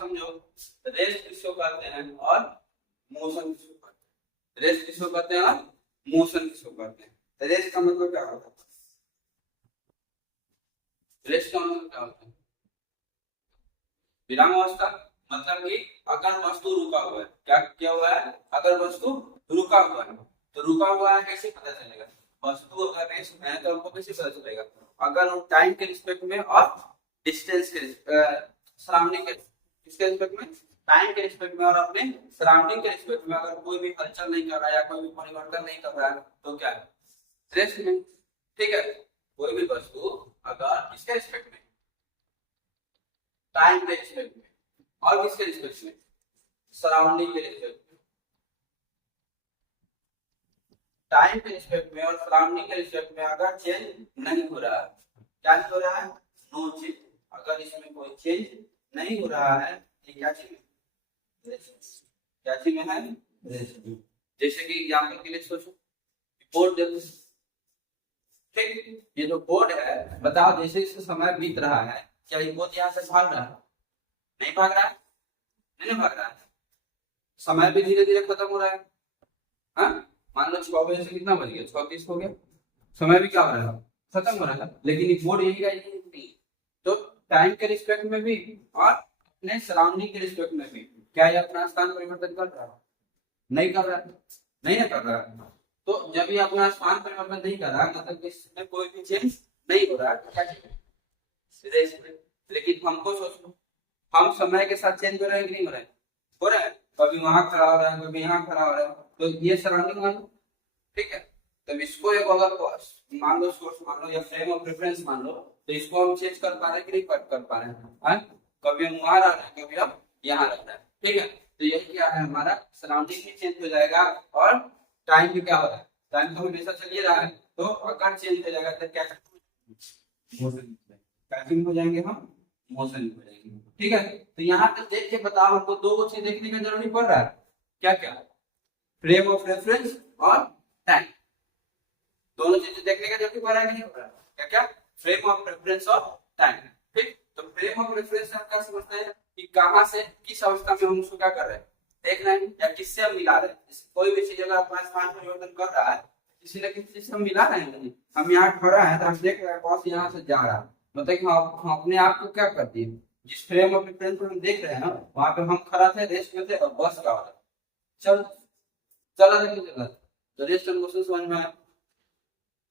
समझो, रेस्ट किसको कहते हैं और मोशन किसको कहते हैं। रेस्ट किसको कहते हैं और मोशन किसको कहते हैं। रेस्ट का मतलब क्या होता है? रेस्ट का मतलब क्या होता है? विराम अवस्था, मतलब कि अगर वस्तु रुका हुआ है, क्या हुआ है? अगर वस्तु रुका हुआ है, तो रुका हुआ है कैसे पता चलेगा? वस्तु अगर रेस्ट में है तो हमको कैसे पता चलेगा? अगर टाइम के रिस्पेक्ट में और डिस्टेंस के सराउंडिंग के किसके रिस्पेक्ट में? टाइम के रिस्पेक्ट में और अपने सराउंडिंग के रिस्पेक्ट में अगर कोई भी हलचल नहीं कर रहा है या कोई भी परिवर्तन नहीं कर रहा है तो क्या है? रेस्ट में। ठीक है, कोई भी वस्तु अगर किसके रिस्पेक्ट में? टाइम के रिस्पेक्ट में और किसके रिस्पेक्ट में? सराउंडिंग के रिस्पेक्ट में। टाइम के रिस्पेक्ट में और सराउंडिंग के रिस्पेक्ट में अगर चेंज नहीं हो रहा है, क्या नहीं हो रहा है? No change. अगर इसमें कोई चेंज नहीं हो रहा है, ये क्या चीज है? क्या चीज में है? जैसे कि एग्जाम्पल के लिए सोचो, बोर्ड देखो, ठीक, ये जो बोर्ड है, बताओ जैसे जैसे समय बीत रहा है, क्या ये बोर्ड यहाँ से भाग रहा है? नहीं भाग रहा है, नहीं भाग रहा है। समय भी धीरे धीरे खत्म हो रहा है। हाँ, मान लो 6 बजे से कितना बज गया? 6:30 हो गया। समय भी क्या हो रहा है? खत्म हो रहा है। लेकिन ये बोर्ड यही का यही, तो टाइम के रिस्पेक्ट में भी और अपने सराउंडिंग के रिस्पेक्ट में भी क्या ये अपना स्थान परिवर्तन कर रहा है? नहीं कर रहा है, नहीं कर रहा है। तो जब ये अपना स्थान परिवर्तन नहीं कर रहा, मतलब इसमें कोई भी चेंज नहीं हो रहा है, तो क्या चीज? लेकिन हमको सोचो, हम समय के साथ चेंज हो रहे हैं कि नहीं हो रहे हैं? हो रहा है। कभी वहां खड़ा हो रहा है, कभी यहाँ खड़ा हो रहा है, तो ये सराउंडिंग मान लो, ठीक है। तो इसको एक अगर मान लो सोर्स मान लो या फ्रेम ऑफ रेफरेंस मान लो, तो इसको हम चेंज कर पा रहे हैं कि नहीं कर पा रहे हैं? कभी हम वहां रह रहे हैं, कभी हम यहाँ रह रहे हैं, ठीक है। तो यही क्या है, हमारा सराउंडिंग भी चेंज हो जाएगा और टाइम भी क्या हो रहा है? टाइम तो हमेशा चल ही रहा है, तो अगर चेंज हो जाएगा तो क्या मोशन हो जाएंगे, हम मोशन हो जाएंगे, ठीक है। तो यहाँ पे देख के बताओ, हमको दो चीज देखने का जरूरी पड़ रहा है, क्या क्या? फ्रेम ऑफ रेफरेंस और टाइम, दोनों चीजें देखने का जरूरी पड़ रहा है कि नहीं पड़ रहा है? क्या क्या? फ्रेम ऑफ रेफरेंस और टाइम, ठीक। तो फ्रेम ऑफ रेफरेंस हम क्या समझते हैं कि कहां से किस अवस्था में हम उसको क्या कर रहे हैं, देख रहे हैं, या किससे हम मिला रहे हैं। कोई भी चीज अगर अपना स्थान परिवर्तन कर रहा है, किसी न किसी से हम मिला रहे हैं। हम यहाँ खड़ा है तो हम देख रहे हैं बॉस यहाँ से जा रहा है, मतलब कि हम अपने आप को क्या कर दिए, जिस फ्रेम ऑफ रेफरेंस पर हम देख रहे हैं वहां पे हम खड़ा थे, रेस्ट में थे, और बस का हो रहा चल चला चला, तो रेस्ट और मोशन समझ में आया।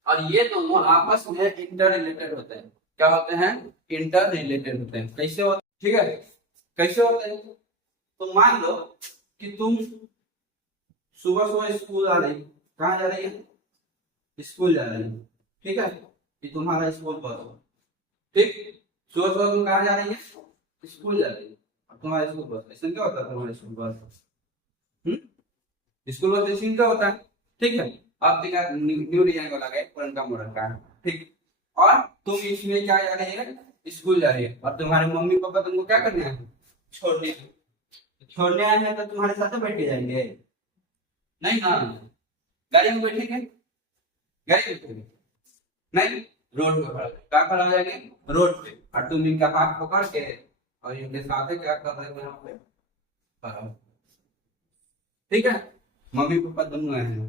और ये दोनों आपस में इंटर रिलेटेड होते हैं। क्या होते हैं? इंटर रिलेटेड होते हैं। कैसे होते हैं? ठीक है, कैसे होते हैं? तो मान लो कि तुम सुबह सुबह स्कूल आ रही, कहाँ जा रही है? स्कूल जा रही है, ठीक है। ये तुम्हारा स्कूल बस, ठीक। सुबह सुबह तुम कहाँ जा रही है? स्कूल जा रही है, और तुम्हारा स्कूल बस। ऐसा क्या होता है तुम्हारा स्कूल बस? स्कूल बस ऐसा क्या होता है, ठीक है। अब देखा न्यू डिजाइन वाला है, पुराना मॉडल का है, ठीक। और तुम इसमें क्या जा रही है? स्कूल जा रही है, और तुम्हारे मम्मी पापा तुमको क्या करने हैं? छोड़ने आए हैं, तो तुम्हारे साथ बैठ के जाएंगे? नहीं ना, गाड़ी में बैठेंगे? गाड़ी में बैठेंगे नहीं, रोड पे खड़ा, क्या खड़ा हो जाएंगे? रोड पे। और तुम इनका हाथ पकड़ के और इनके साथ क्या कर रहे हो यहाँ पे? ठीक है, मम्मी पापा दोनों आए हैं,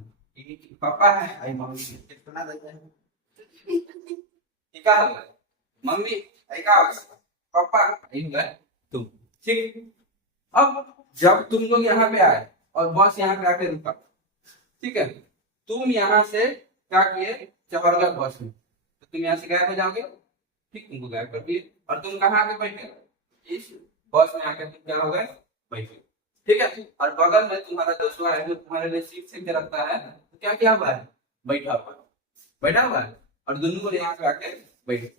पापा है आई मम्मी कितना देते हैं, क्या होगा? मम्मी आई का पापा आई होगा तुम, ठीक। अब जब तुम लोग यहाँ पे आए और बस यहाँ पे आके रुका, ठीक है, तुम यहाँ से क्या किए? चढ़ गए बस में, तो तुम यहाँ से गायब हो जाओगे, ठीक, तुमको गायब कर दिए। और तुम कहाँ आके बैठे? इस बस में आके तुम क्या हो गए? बैठे, ठीक है। और बगल में तुम्हारा दोस्त है जो तुम्हारे लिए सीट से रखता है, तो क्या क्या हुआ है? बैठा हुआ है, बैठा हुआ है, और दोनों को यहाँ पे आके बैठे।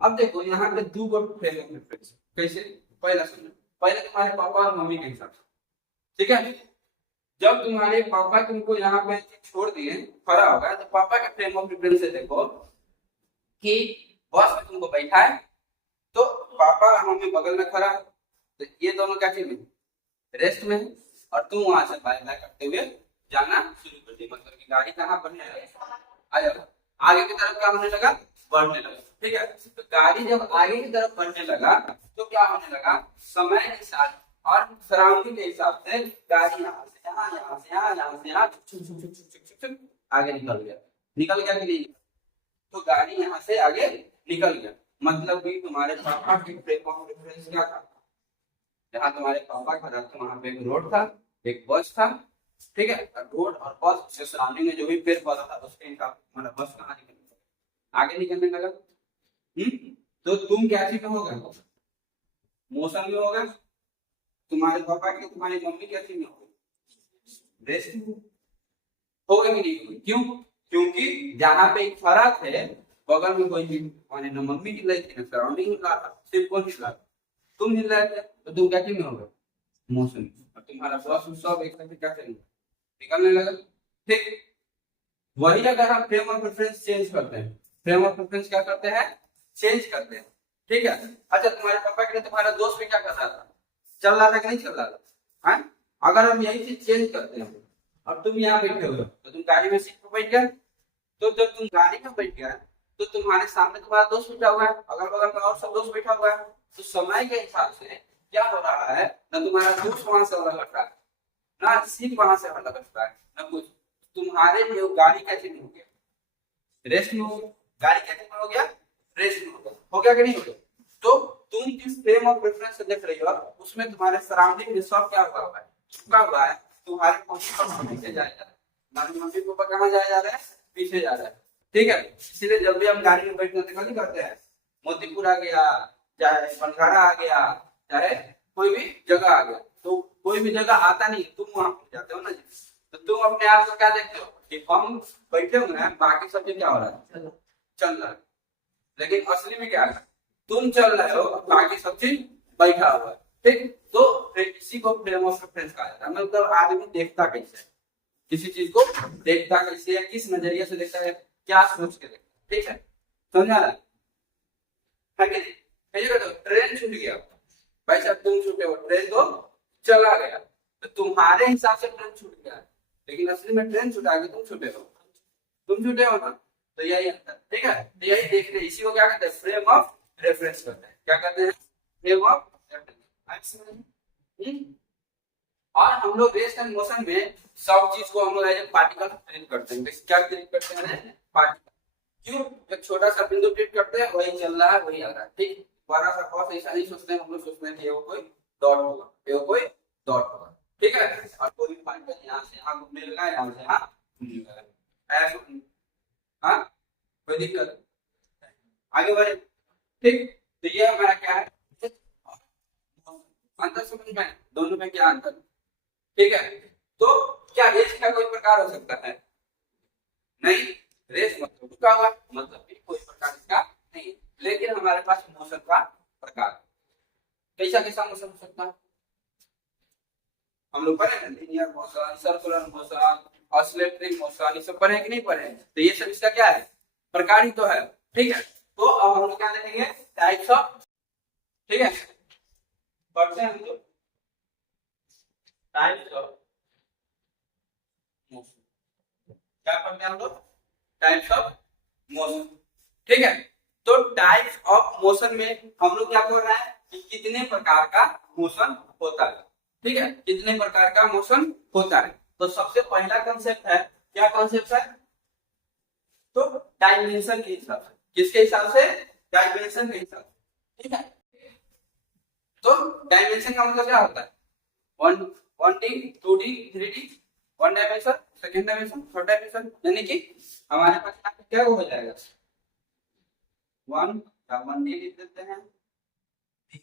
अब देखो यहाँ पे दो गो फ्रेम ऑफ रेफरेंस, कैसे? पहला सुनो, पहले तुम्हारे पापा और मम्मी के हिसाब से, ठीक है। जब तुम्हारे पापा तुमको यहाँ पे छोड़ दिए, खड़ा होगा, तो पापा के फ्रेम ऑफ रेफरेंस से देखो कि बस में तुमको बैठा है, तो पापा और मम्मी बगल में खड़ा है, तो ये दोनों क्या चीज में? रेस्ट में। और तुम वहां से बाय बाय करते हुए जाना शुरू कर दी, मतलब कि गाड़ी कहाँ पर है? आ जाओ, आगे की तरफ क्या होने लगा? बढ़ने लगा। ठीक है, तो गाड़ी जब आगे की तरफ बढ़ने लगा तो क्या होने लगा, समय के साथ और सराउंडिंग के हिसाब से गाड़ी यहाँ से यहाँ, यहाँ से यहाँ, यहाँ से यहाँ छुक छुक छुक छुक छुक छुक आगे निकल गया। निकल गया कि नहीं? तो गाड़ी यहाँ से आगे निकल गया, मतलब कि तुम्हारे पापा की फ्रेम ऑफ रेफरेंस क्या था, जहाँ तुम्हारे पापा का था तो वहां पे एक रोड था, एक बस था। ठीक है, रोड और बस से सराउंडिंग में जो भी पेड़ पौधा था उसके हिसाब से तुम्हारा बस कहाँ निकलने लगा, आगे निकलने लगा। तो तुम क्या चीज में होगा, मोशन में होगा। तुम्हारे पापा की तुम्हारी मम्मी क्या चीज में होगी, रेस्ट में होगा कि नहीं होगी? क्यों? क्योंकि जहाँ पे एक फर्क है, बगल में कोई भी माने न मम्मी हिल रही थी न सराउंडिंग हिल रहा था, सिर्फ कौन हिल रहा था, तुम हिल रहे थे, तो तुम क्या चीज में होगा, मोशन में। और तुम्हारा बस सब एक साथ क्या करेंगे, निकलने लगा। ठीक, वही अगर हम फ्रेम ऑफ रेफरेंस चेंज करते हैं, फ्रेम ऑफ रेफरेंस क्या करते हैं, चेंज करते हैं। ठीक है, अच्छा तुम्हारे पापा के लिए तुम्हारा दोस्त भी क्या कर रहा था, चल रहा था कि नहीं चल रहा था, है? अगर हम यही चीज चेंज करते हैं, अब तुम यहाँ बैठे हो तो तुम गाड़ी में सीट पर बैठ गए, तो जब तुम गाड़ी में बैठ गया तो तुम्हारे सामने तुम्हारा दोस्त बैठा हुआ है, अगल बगल में और सब दोस्त बैठा हुआ है, तो समय के हिसाब से क्या हो रहा है, ना तुम्हारा दोस्त वहां से अलग हट रहा है, ना सीट वहां से अलग हट रहा है, ना कुछ। तुम्हारे लिए गाड़ी कैसे नहीं हो गया, रेस्ट में हो गया, गाड़ी कैसे में हो गया, रेस्ट में हो गया कि नहीं हो गया? तो तुम जिस फ्रेम ऑफ रेफरेंस से देख रही हो उसमें तुम्हारे सराउंडिंग में सब क्या हुआ है, छुपा हुआ है। तुम्हारे पीछे जाएगा, तुम्हारे मम्मी पापा कहाँ जाया जा रहा है, पीछे जा रहा है। ठीक है, इसलिए जब भी हम गाड़ी में बैठने नहीं करते हैं, मोतीपुर आ गया, चाहे बनगाड़ा आ गया, चाहे कोई भी जगह आ गया, तो कोई भी जगह आता नहीं, तुम वहां पहुंच जाते हो ना जी। तो तुम अपने आप को क्या देखते हो कि हम बैठे हुए हैं, बाकी सब क्या हो रहा है, चल रहा है। लेकिन असली में क्या है, तुम चल रहे हो, बाकी सब चीज बैठा हुआ है। ठीक, तो इसी को फ्रेम ऑफ रेफरेंस कहा जाता है। मतलब आदमी देखता कैसे है, किसी चीज को देखता कैसे है, किस नजरिए से देखता है, क्या सोच के देखता है। ठीक है, समझ आ रहा है कि नहीं? तो ट्रेन छूट गया भाई साहब, तुम छूटे हो, ट्रेन तो चला गया, तो तुम्हारे हिसाब से ट्रेन छूट गया, लेकिन असली में ट्रेन छुटा के तुम छूटे हो, तुम छूटे हो ना। तो यही अंतर। ठीक है, तो यही देख रहे, इसी को क्या कहते हैं, फ्रेम ऑफ रेफरेंस करते हैं। क्या कहते हैं, फ्रेम ऑफ रेफरेंस। और हम लोग रेस्ट एंड मोशन में सब चीज को हम लोग एज पार्टिकल ट्रीट करते हैं। क्या ट्रीट करते हैं, पार्टिकल। क्यों? एक छोटा सा बिंदु ट्रीट करते हैं, वही चल रहा है, वही आ रहा है। ठीक, बड़ा सा कॉस ऐसा नहीं सोचते हैं हम लोग, सोचते हैं कि वो कोई डॉट होगा, ये कोई डॉट होगा। ठीक है, और कोई पार्टिकल यहाँ से यहाँ घूमने लगा, यहाँ से यहाँ घूमने लगा, ऐसा। हाँ, कोई दिक्कत, आगे बढ़े। ठीक, तो ये हमारा क्या है, अंतर समझ में, दोनों में क्या अंतर। ठीक है, तो क्या रेस का कोई प्रकार हो सकता है, नहीं, रेस मतलब रुका हुआ, मतलब भी कोई प्रकार इसका नहीं। लेकिन हमारे पास मोशन का प्रकार, कैसा कैसा मोशन हो सकता है, हम लोग पढ़े हैं, linear motion, circular motion, oscillatory motion, ये सब पढ़े कि नहीं पढ़े? तो ये सब इसका क्या है, प्रकार ही तो है। ठीक है, तो अब हम लोग क्या देखेंगे, टाइप्स ऑफ। ठीक है, पढ़ते हैं हम लोग टाइप्स ऑफ मोशन। क्या पढ़ते हैं हम लोग, टाइप्स ऑफ मोशन। ठीक है, तो टाइप्स ऑफ मोशन में हम लोग क्या कर रहे हैं कि कितने प्रकार का मोशन होता है। ठीक है, कितने प्रकार का मोशन होता है। तो सबसे पहला कॉन्सेप्ट है, क्या कॉन्सेप्ट है, तो डायमेंशन के हिसाब से। किसके हिसाब से, डायमेंशन के हिसाब से। ठीक है, तो डायमेंशन का मतलब क्या होता है, 1D 2D 3D, one dimension, second dimension, third dimension. यानी कि हमारे पास क्या हो जाएगा, 1D लिख देते हैं, D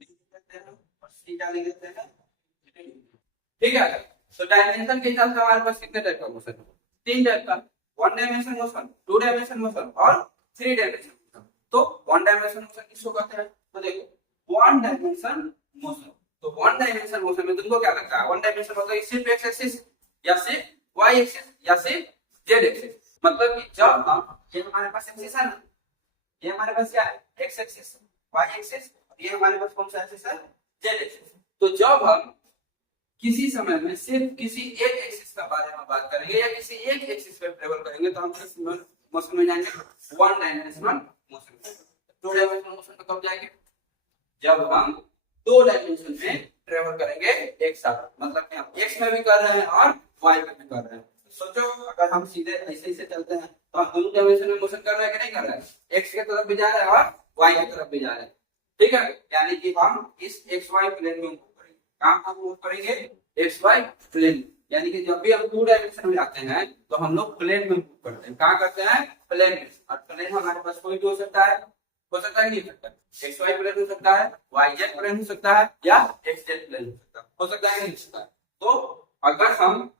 लिख देते हैं, और C क्या लिख देते हैं। ठीक है, तो डायमेंशन के हिसाब से हमारे पास कितने टाइप का मोशन है, 3 टाइप का, 1 डायमेंशन मोशन, 2 डायमेंशन मोशन और 3 डायमेंशन मोशन। तो 1 डायमेंशन मोशन किसको कहते हैं, तो देखो 1 डायमेंशन मोशन, तो 1 डायमेंशन मोशन में तुमको क्या लगता है, 1 डायमेंशन मतलब सिर्फ एक्स एक्सिस या सिर्फ वाई एक्सिस या सिर्फ जेड एक्सिस। मतलब कि जब हम, ये हमारे पास एक्सिस है ना, ये हमारे पास क्या है, एक्स एक्सिस, वाई एक्सिस, ये हमारे पास कौन सा एक्सिस है, जेड एक्सिस। तो जब हम किसी समय में सिर्फ किसी एक एक्सिस के बारे में बात करेंगे या किसी एक एक्सिस पे ट्रेवल करेंगे, तो हम किस मोशन में जाएंगे, one dimensional motion. Two dimensional motion में कब जाएंगे, जब हम दो डायमेंशन में ट्रेवल करेंगे एक साथ, मतलब कि हम एक्स में भी कर रहे हैं और वाई में भी कर रहे हैं। सोचो अगर हम सीधे ऐसे ही से चलते हैं तो हम दोनों डायमेंशन में मोशन कर रहे हैं कि नहीं कर रहे हैं, एक्स की तरफ भी जा रहे हैं और वाई की तरफ भी जा रहे हैं, ठीक है। यानी कि हम इस एक्स वाई प्लेन में मूव करेंगे, कहां पर मूव करेंगे, एक्स वाई प्लेन। यानी कि जब भी हम टू डायमेंशन में जाते हैं तो हम लोग प्लेन में मूव करते हैं, कहां करते हैं, प्लेन में। और प्लेन हमारे पास कोई भी हो सकता है कि नहीं हो सकता, एक्स वाई प्लेन हो सकता है, वाई जेड प्लेन हो सकता है, या एक्स जेड प्लेन हो सकता है नहीं हो सकता है। तो अगर हम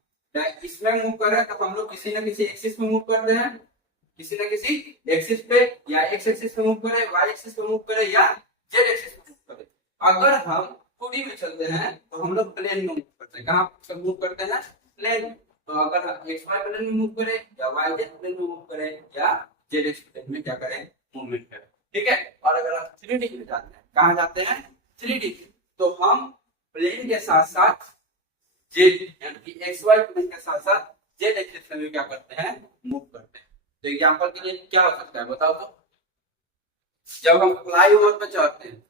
इसमें मूव कर रहे हैं तो हम लोग किसी न किसी एक्सिस में मूव करते हैं, किसी न किसी एक्सिस पे, या एक्स एक्सिस पे मूव करें, वाई एक्सिस पे मूव करें, या जेड एक्सिस पे मूव करें। अगर हम 2D में चलते हैं तो हम लोग प्लेन में मूव करते हैं, कहां पर मूव करते हैं, प्लेन। तो अगर एक्स वाई प्लेन में मूव करें, या वाई जेड प्लेन में मूव करें, या जेड एक्स प्लेन में क्या करें, मूवमेंट करें, ठीक है। और अगर हम 3D में जाते हैं, कहां जाते हैं, 3D, तो हम प्लेन के साथ साथ जेड यानी कि एक्स वाई प्लेन के साथ साथ जेड एक्सिस में भी क्या करते हैं, मूव करते हैं। तो एग्जांपल के लिए क्या हो सकता है बताओ तो, जब हम फ्लाईओवर पे चढ़ते हैं,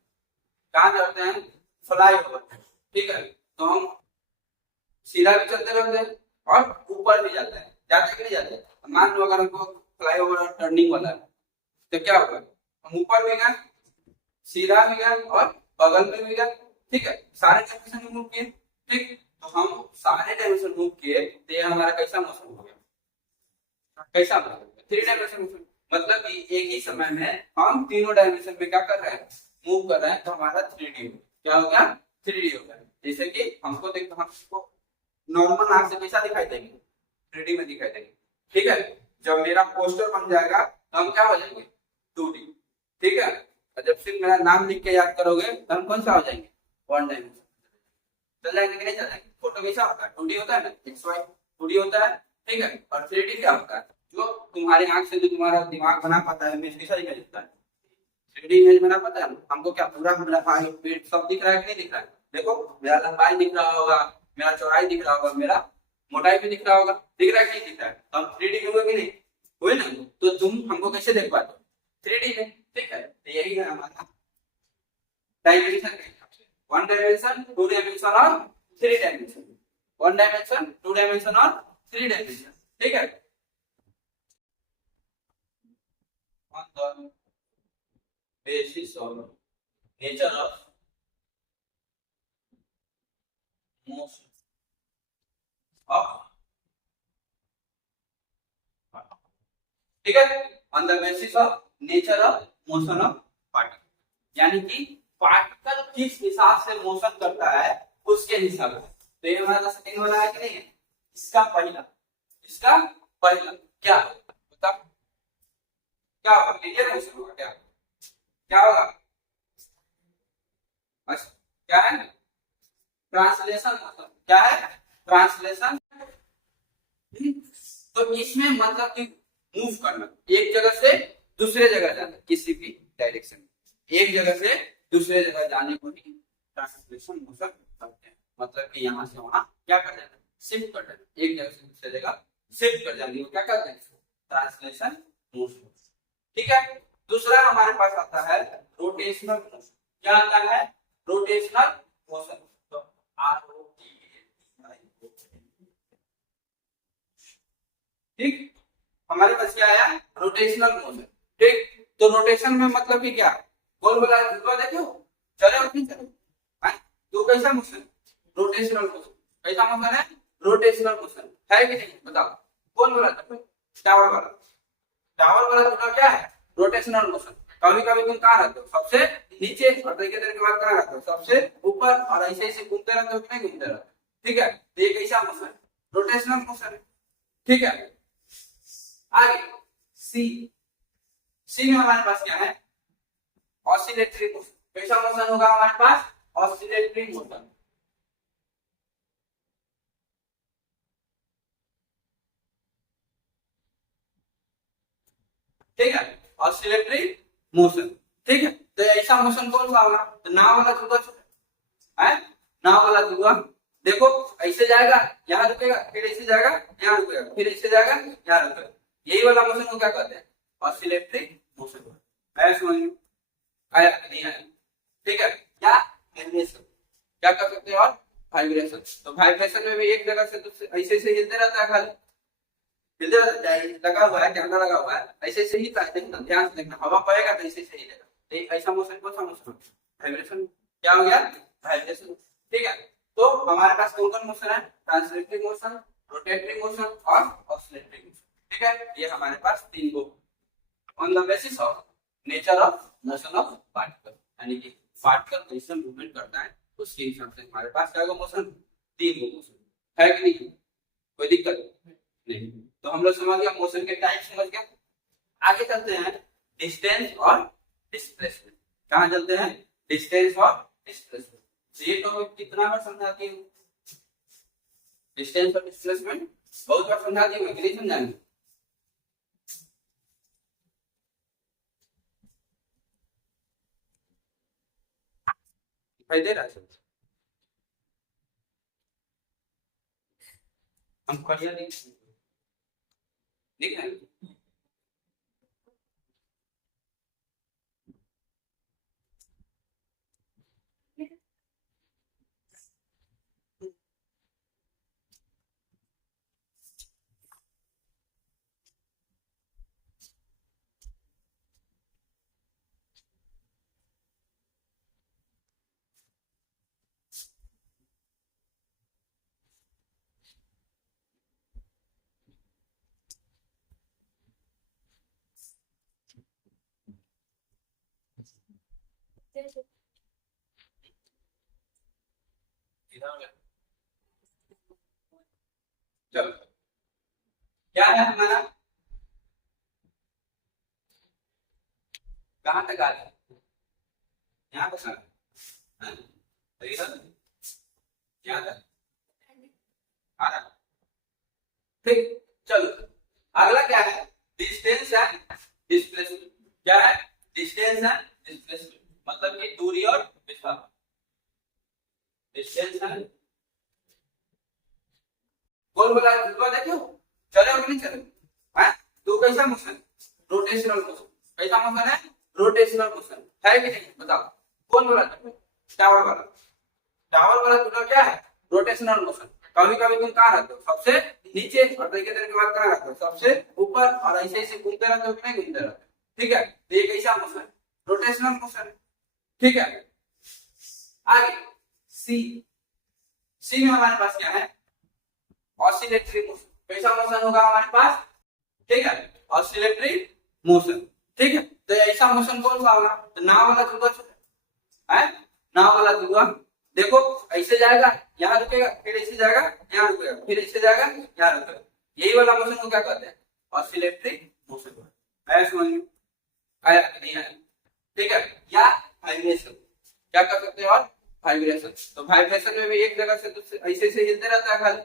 कहां चढ़ते हैं, फ्लाईओवर पे, ठीक है, तो हम सीधा भी चलते रहते हैं और ऊपर भी जाते हैं, जाते कि नहीं जाते। मान लो अगर हमको फ्लाईओवर टर्निंग वाला है तो क्या होगा, हम ऊपर भी गए, सीधा भी गए और बगल में भी गए, ठीक है, सारे डायमेंशन में मूव किए, ठीक। तो हम सारे डायमेंशन मूव किए तो ये हमारा कैसा मोशन हो गया, कैसा मतलब 3 डायमेंशन मोशन, मतलब कि एक ही समय में हम तीनों डायमेंशन में क्या कर रहे हैं, मूव कर रहे हैं, तो हमारा 3D क्या हो गया, 3D हो गया। जैसे कि हमको देखो, हमको नॉर्मल आंख से कैसा दिखाई देंगे, 3D में दिखाई देंगे, ठीक है। जब मेरा पोस्टर बन जाएगा तो हम क्या हो जाएंगे, 2D, ठीक है। और जब सिर्फ मेरा नाम लिख के याद करोगे तो हम कौन सा हो जाएंगे, 1 डायमेंशन चल जाएंगे कि नहीं चल जाएंगे। फोटो कैसा होता है, 2D होता है ना, एक्स वाई 2D होता है, ठीक है। और 3D क्या होता है, जो तुम्हारी आंख से जो तुम्हारा दिमाग बना पाता है, इमेज कैसा दिखाई देता है, 3D इमेज बना पाता है। हमको क्या पूरा मेरा हाइट वेट सब दिख रहा है कि नहीं दिख रहा है, देखो मेरा लंबाई दिख रहा होगा, मेरा चौड़ाई दिख रहा होगा, मेरा मोटाई भी दिख रहा होगा, दिख रहा है कि नहीं दिख रहा है। तो हम 3D में हुए कि नहीं हुए ना, तो तुम हमको कैसे देख पाते हो, 3D में, ठीक है। तो यही है हमारा डायमेंशन, 1 डायमेंशन, 2 डायमेंशन और 3 डायमेंशन, 1 डायमेंशन, 2 डायमेंशन और 3 डायमेंशन, ठीक है। On the basis of nature of motion of, ठीक है, on the basis of nature of motion of particle, यानी कि पार्टिकल किस हिसाब से मोशन करता है उसके हिसाब से। तो ये हमारा सेकंड वाला है कि नहीं है, इसका पहला क्या बता, क्या होगा, लीनियर मोशन होगा, क्या होगा, अच्छा क्या है, ट्रांसलेशन मोशन, क्या है, ट्रांसलेशन। तो इसमें मतलब कि मूव करना, एक जगह से दूसरे जगह जाना, किसी भी डायरेक्शन में एक जगह से दूसरे जगह जाने को ही ट्रांसलेशन मोशन कहते हैं। मतलब कि यहाँ से वहां क्या कर जाना, शिफ्ट कर जाना, एक जगह से दूसरे जगह शिफ्ट कर जाने को क्या कहते हैं, ट्रांसलेशन मोशन, ठीक है। दूसरा हमारे पास आता है रोटेशनल मोशन, क्या आता है, रोटेशनल मोशन। तो ठीक, हमारे पास क्या आया, रोटेशनल मोशन, ठीक। तो रोटेशन में मतलब कि क्या, गोल वाला झुकवा देखो, चले और नहीं चले, तो कैसा मोशन, रोटेशनल मोशन, कैसा मोशन है, रोटेशनल मोशन है कि नहीं बताओ। गोल वाला देखो, टावर वाला झुका क्या है, रोटेशनल मोशन। कभी कभी तुम कहाँ रहते हो, सबसे नीचे, और देखिए देर के बाद कहाँ रहते हो, सबसे ऊपर, और ऐसे ऐसे घूमते रहते हो कि नहीं घूमते रहते, ठीक है। तो ये कैसा मोशन, रोटेशनल मोशन है, ठीक है। आगे सी में हमारे पास क्या है, ऑसिलेटरी मोशन। कैसा मोशन होगा हमारे पास, ऑसिलेटरी मोशन, ठीक है, ऑसिलेटरी मोशन, ठीक है। तो ऐसा मोशन कौन सा होगा, तो नाव वाला जुआ है, नाव वाला जुआ देखो, ऐसे जाएगा यहाँ रुकेगा, फिर ऐसे जाएगा यहाँ रुकेगा, फिर ऐसे जाएगा यहाँ रुकेगा, यही वाला मोशन को क्या कहते हैं? Oscillatory motion. आया समझ में? आया नहीं आया? ठीक है। या वाइब्रेशन, क्या कर सकते हैं? और वाइब्रेशन। तो वाइब्रेशन में भी एक जगह से दूसरे ऐसे ऐसे हिलते रहता है, खाली हिलते रहता है, लगा हुआ है कैमरा लगा हुआ है, ऐसे ऐसे ही देखना, ध्यान से देखना, हवा पाएगा तो ऐसे ऐसे हिलेगा। तो ऐसा मोशन कौन सा मोशन? वाइब्रेशन। क्या हो गया? वाइब्रेशन। ठीक है। तो हमारे पास कौन कौन मोशन है? ट्रांसलेटरी मोशन, रोटेटरी मोशन और ऑसिलेटरी मोशन। ठीक है। ये हमारे पास तीन go on the basis of nature of motion of particle, यानी कि पार्टिकल कैसे मूवमेंट करता है उसके हिसाब से हमारे पास क्या मोशन? तीन गो मोशन है कि नहीं? कोई दिक्कत नहीं। तो हम लोग समझ गया मोशन के टाइप समझ गया। आगे चलते हैं डिस्टेंस और डिस्प्लेसमेंट। कहां चलते हैं? डिस्टेंस और डिस्प्लेसमेंट। तो ये टॉपिक कितना बार समझाती हूँ? डिस्टेंस और डिस्प्लेसमेंट बहुत बार समझाती हूँ कि नहीं समझाएंगे? दिखाई दे रहा है? हम करिया दिख रहा है? चलो, क्या है हमारा? कहां तक आ गया? यहाँ पर सर क्या था? आ रहा? ठीक। चलो, अगला क्या है? Distance and displacement. क्या है? डिस्टेंस एंड डिस्प्लेसमेंट मतलब कि दूरी और विस्थापन। डिस्टेंस एंड गोल वाला झुकवा देखो, चले और नहीं चले? हैं? तो कैसा मोशन? Rotational motion. कैसा मोशन है? रोटेशनल मोशन है कि नहीं? बताओ कौन वाला? टावर वाला। टावर वाला झुका क्या है? Rotational motion. कभी कभी तुम कहां रहते हो? सबसे नीचे, और तरीके देर के बाद कहां रहते हो? सबसे ऊपर, और ऐसे ऐसे घूमते रहते हो कि नहीं घूमते रहते? ठीक है। तो ये कैसा मोशन? Rotational motion. ठीक है। आगे सी। सी में हमारे पास क्या है? Oscillatory motion. कैसा मोशन होगा हमारे पास? ठीक है, ऑसिलेटरी मोशन। ठीक है। तो ऐसा मोशन कौन सा होगा? तो नाव वाला जुआ है, नाव वाला जुआ। देखो ऐसे जाएगा, यहाँ रुकेगा, फिर ऐसे जाएगा, यहाँ रुकेगा, फिर ऐसे जाएगा, यहाँ रुकेगा। यही वाला मोशन को क्या कहते हैं? Oscillatory motion. आया समझ में? आया नहीं आया? ठीक है। या वाइब्रेशन, क्या कर सकते हैं? और वाइब्रेशन। तो वाइब्रेशन में भी एक जगह से दूसरे ऐसे ऐसे हिलते रहता है, खाली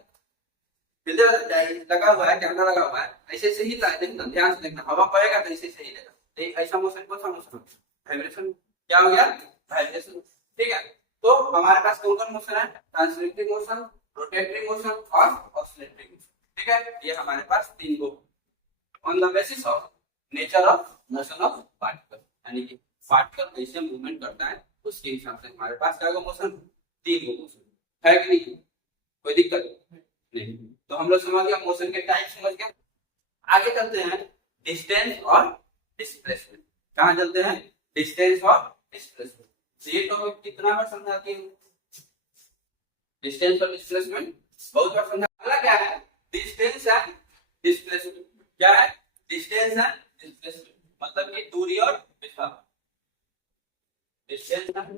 हिलते रहता है, लगा हुआ है कैमरा लगा हुआ है, ऐसे ऐसे हिल रहा है, देखना, ध्यान से देखना, हवा पाएगा तो ऐसे ऐसे हिलेगा। तो ऐसा मोशन कौन सा मोशन? वाइब्रेशन। क्या हो गया? वाइब्रेशन। ठीक है। तो हमारे पास कौन कौन मोशन है? ट्रांसलेटरी मोशन, रोटेटरी मोशन और ऑसिलेटरी मोशन। ठीक है। ये हमारे पास तीन go on the basis of nature of motion of particle, यानी कि पार्टिकल कैसे मूवमेंट करता है उसके हिसाब से हमारे पास क्या गो मोशन? तीन गो मोशन है कि नहीं? कोई दिक्कत नहीं। तो हम लोग समझ गया मोशन के टाइप समझ गया। आगे चलते हैं डिस्टेंस और डिस्प्लेसमेंट। कहां चलते हैं? डिस्टेंस और डिस्प्लेसमेंट। तो ये टॉपिक कितना बार समझाती हूँ? डिस्टेंस और डिस्प्लेसमेंट बहुत बार समझा। अगला क्या है? Distance and displacement. क्या है? डिस्टेंस एंड डिस्प्लेसमेंट मतलब कि दूरी और विस्थापन। डिस्टेंस एंड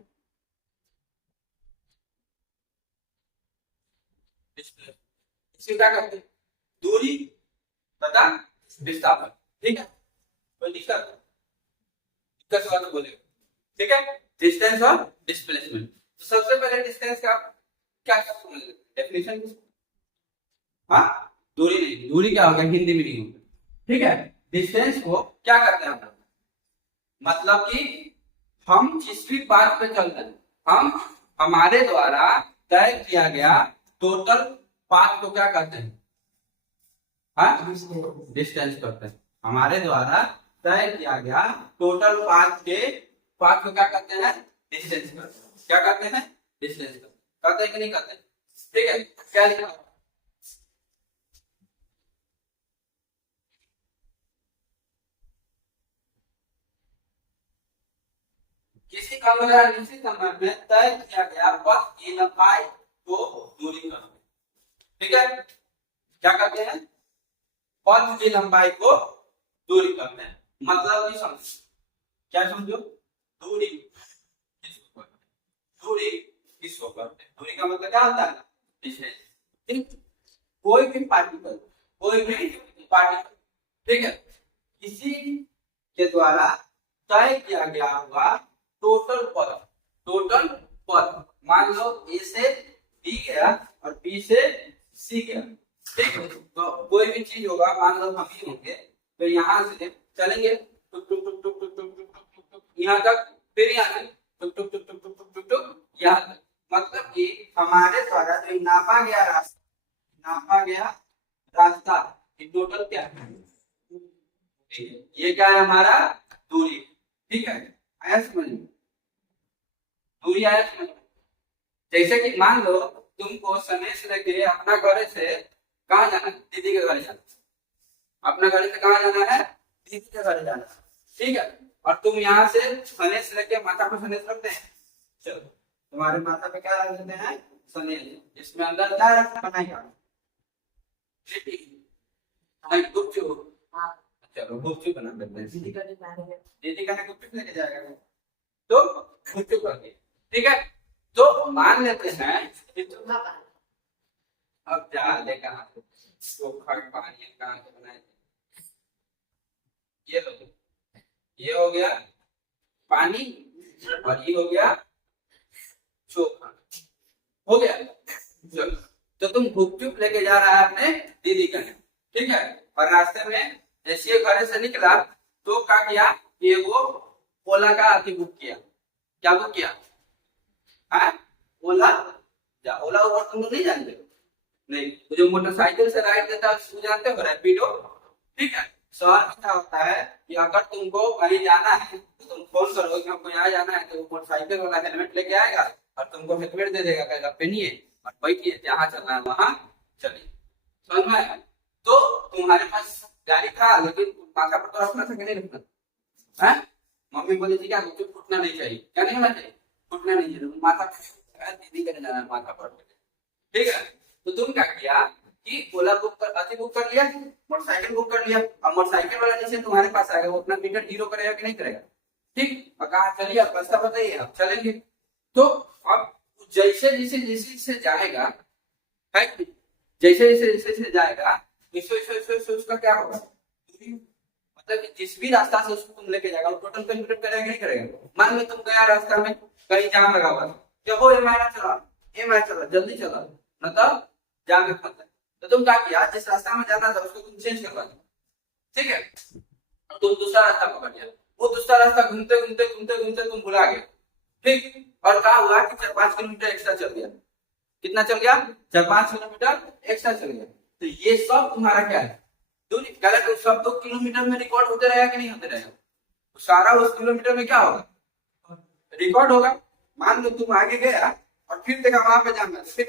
डिस्प्लेसमेंट, इसमें क्या करते हैं? दूरी तथा विस्थापन। ठीक है। कोई दिक्कत? दिक्कत हुआ तो बोलेगा। ठीक है। डिस्टेंस और डिस्प्लेसमेंट। तो सबसे पहले डिस्टेंस का क्या समझ लेते हैं? डेफिनेशन। हाँ, दूरी नहीं, दूरी क्या होगा? हिंदी में नहीं होगा। ठीक है। डिस्टेंस को क्या करते हैं हम लोग? मतलब कि हम जिस भी पाथ पे चल रहे हैं, हम हमारे द्वारा तय किया गया टोटल पाथ को क्या कहते हैं? हाँ डिस्टेंस करते हैं। हमारे द्वारा तय किया गया टोटल पाथ को क्या कहते हैं, डिस्टेंस करते हैं। क्या कहते हैं, डिस्टेंस कहते हैं कि नहीं कहते हैं? ठीक है, क्या लिखा है? किसी क्रम या निश्चित समय में तय किया गया पथ की लंबाई को दूरी करते हैं। ठीक है, क्या कहते हैं, पथ की लंबाई को दूरी करते हैं। मतलब कि समझो, क्या समझो, दूरी दूरी किसको करते हैं? दूरी का मतलब क्या होता है, डिस्टेंस। कोई भी पार्टिकल, ठीक है, किसी के द्वारा तय किया गया हुआ टोटल पथ मान लो ए से बी गया और बी से सी गया। ठीक है, तो कोई भी चीज होगा, मान लो हम ही होंगे, तो यहाँ से चलेंगे टुक टुक टुक टुक टुक टुक टुक टुक टुक यहाँ तक, फिर यहाँ से टुक टुक टुक टुक टुक टुक टुक टुक यहाँ तक। मतलब कि हमारे द्वारा जो नापा गया रास्ता टोटल क्या है, ये क्या है हमारा दूरी। ठीक है, आया समझ में, दूरी आया समझ में। जैसे कि मान लो तुमको समय से लेके अपना घर से कहाँ जाना है, दीदी के घर जाना, अपना घर से कहाँ जाना है, दीदी के घर जाना। ठीक है, और तुम यहाँ से सनेश लेके माथा पर सनेश रखते हैं। चलो तुम्हारे माथा पे क्या रख देते हैं, सनेश। इसमें अंदर क्या रखना है, गुपचुप। चलो गुपचुप बना देते हैं। दीदी का गुपचुप लेके जाएगा तो गुपचुप करके। ठीक है, तो मान लेते हैं अब जा ले कहाँ तो पानी कहाँ से बनाए, ये लो, ये हो गया पानी और ये हो गया चोखा, हो गया। चलो, तो तुम गुपचुप लेके जा रहा है अपने दीदी का, ठीक है, और रास्ते में जैसे घर से निकला तो क्या किया, ये वो ओला का आती बुक किया। क्या बुक किया, ओला। ओला उबर तुम लोग नहीं जानते, नहीं, तो जो मोटरसाइकिल से राइड देता है उसको जानते हो, रैपिडो। ठीक है, शहर में क्या होता है कि अगर तुमको कहीं जाना है तो तुम फोन करोगे कि हमको यहाँ जाना है, तो मोटरसाइकिल वाला हेलमेट लेके आएगा और तुमको हेलमेट दे देगा, कहेगा पहनिए और बैठिए, जहाँ चलना है वहां चलिए। समझ में आया? तो तुम्हारे पास गाड़ी था लेकिन माथा पर तो रखना था कि नहीं रखना है? मम्मी बोली थी क्या कुछ फूटना नहीं चाहिए, क्या नहीं होना चाहिए, फूटना नहीं चाहिए, माथा दीदी करने जाना है माथा पर। ठीक है, तो तुम क्या किया कि ओला बुक कर लिया, मोटरसाइकिल बुक कर लिया, अब मोटरसाइकिल वाला जैसे तुम्हारे पास आएगा वो अपना मीटर जीरो करेगा कि नहीं करेगा। ठीक, और कहा चलिए आप रास्ता बताइए, आप चलेंगे। तो अब जैसे जैसे जैसे जैसे जाएगा है, जैसे जैसे जैसे जाएगा वैसे उसका क्या होगा, मतलब जिस भी रास्ता से उसको तुम लेके जाएगा वो टोटल कैलकुलेट करेगा नहीं करेगा। मान लो तुम गया रास्ता में कहीं जाम लगा हुआ, क्या हो ये चला जल्दी चला, मतलब जाम में फंसा, तो तुम क्या किया, जिस रास्ता में जाना था उसको तुम चेंज करवा दिया। ठीक है, तुम दूसरा रास्ता पकड़ लिया, वो दूसरा रास्ता घूमते घूमते घूमते घूमते तुम भुला गए। ठीक, और क्या हुआ कि 4-5 किलोमीटर एक्स्ट्रा चल गया। कितना चल गया, 4-5 किलोमीटर एक्स्ट्रा चल गया। तो ये सब तुम्हारा क्या है, दूरी। तो सब 2 किलोमीटर में रिकॉर्ड होते रहेगा कि नहीं होते रहेगा, तो सारा उस किलोमीटर में क्या होगा, रिकॉर्ड होगा। मान लो तुम आगे गया और फिर देखा वहां पे जाना, फिर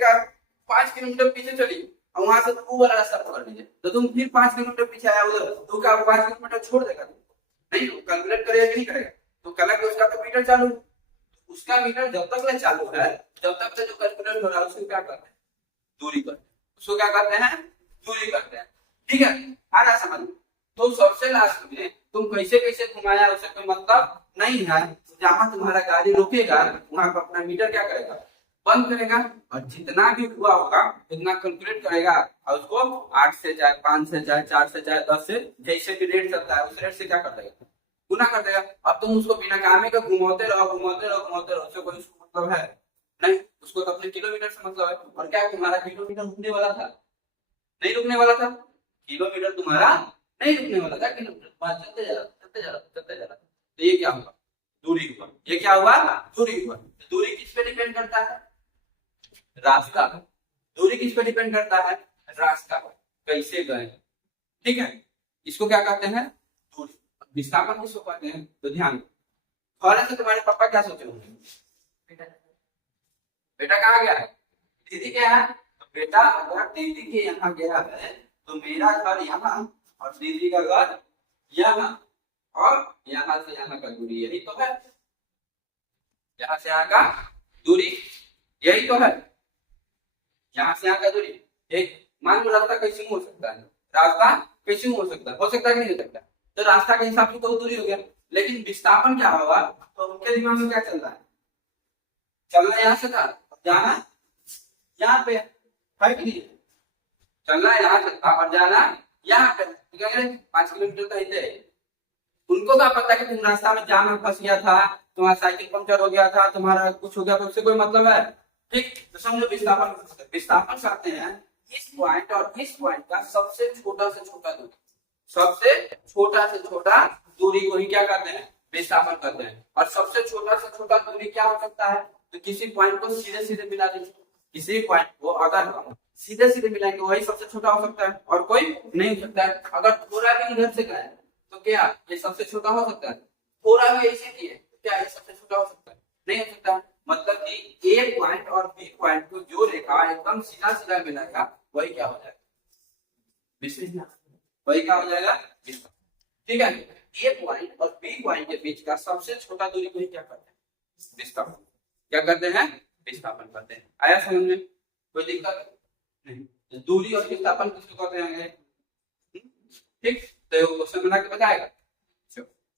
5 किलोमीटर पीछे चली और वहां से वो वाला रास्ता पकड़ लीजिए, तो तुम फिर 5 किलोमीटर पीछे आया उधर, तो क्या 5 किलोमीटर छोड़ देगा, नहीं कैलकुलेट करेगा कि नहीं करेगा। तो कल उसका तो मीटर चालू, उसका मीटर जब तक ले चालू है जब तक जो कैलकुलेट हो रहा है उसको क्या करते हैं, दूरी पर, उसको क्या करते हैं, दूरी करते हैं। ठीक है, आ रहा समझ। तो सबसे लास्ट में तुम कैसे कैसे घुमाया उसे कोई मतलब नहीं है, जहां तुम्हारा गाड़ी रुकेगा वहां पर अपना मीटर क्या करेगा, बंद करेगा, और जितना भी हुआ होगा उतना कैलकुलेट करेगा और उसको 8 से चाहे 5 से चाहे 4 से चाहे 10 से जैसे भी रेट चलता है उस रेट से क्या कर देगा, गुना कर देगा। अब तुम उसको बिना काम का घुमाते रहो उससे कोई मतलब है नहीं, उसको तो अपने किलोमीटर से मतलब है। और क्या तुम्हारा किलोमीटर रुकने वाला था, नहीं रुकने वाला था, किलोमीटर तुम्हारा नहीं रुकने वाला था, किलोमीटर चलते जा रहा। तो ये क्या हुआ, दूरी हुआ। ये क्या हुआ, दूरी हुआ। दूरी किस पे डिपेंड करता है, रास्ता। दूरी किस पे डिपेंड करता है, रास्ता। कैसे गए, ठीक है, इसको क्या कहते हैं, दूरी। विस्थापन किसको कहते हैं, तो ध्यान दो। थोड़ा से तुम्हारे पापा क्या सोचे होंगे, बेटा कहाँ गया है, दीदी क्या है, तो बेटा अगर दीदी के यहाँ गया है तो मेरा घर यहाँ और दीदी का घर यहाँ, और यहाँ से यहाँ का दूरी यही तो है, यहाँ से यहाँ का दूरी यही तो है, यहाँ से यहाँ का दूरी। एक मान लो रास्ता कैसे हो सकता है, रास्ता कैसे हो सकता है, हो सकता है कि नहीं हो सकता, तो रास्ता के हिसाब से तो दूरी हो गया, लेकिन विस्थापन क्या होगा, तो उनके दिमाग में क्या चल रहा है, चलना यहाँ से था, जाना यहाँ पे है कि नहीं, चलना यहाँ से था और जाना यहाँ पे, 5 किलोमीटर तो है। उनको क्या पता कि तुम रास्ता में जाम में फंस गया था, तुम्हारा साइकिल पंचर हो गया था, तुम्हारा कुछ हो गया, तो उससे कोई मतलब है, ठीक। तो समझो विस्थापन, विस्थापन करते हैं इस पॉइंट और इस पॉइंट का सबसे छोटा से छोटा दूरी, सबसे छोटा से छोटा दूरी को ही क्या करते हैं, विस्थापन करते हैं। और सबसे छोटा से छोटा दूरी क्या हो सकता है, तो किसी पॉइंट को सीधे सीधे मिला दीजिए, किसी पॉइंट को अगर हम सीधे सीधे मिलाएंगे वही सबसे छोटा हो सकता है और कोई नहीं हो सकता है। अगर थोड़ा भी इधर से गए तो क्या ये सबसे छोटा हो सकता है, थोड़ा भी ऐसे किए क्या ये सबसे छोटा हो सकता है, नहीं हो सकता। मतलब कि ए पॉइंट और बी पॉइंट को जो रेखा एकदम सीधा सीधा मिलाएगा वही क्या हो जाएगा, विस्थापन, वही क्या हो जाएगा, विस्थापन, ठीक है। ए पॉइंट और बी पॉइंट के बीच का सबसे छोटा दूरी को ही क्या करते हैं, विस्थापन, क्या करते हैं, विस्थापन करते हैं। आया समझ में, कोई दिक्कत नहीं, दूरी और विस्थापन किसको कहते हैं, ठीक। तो क्वेश्चन बना के बताएगा।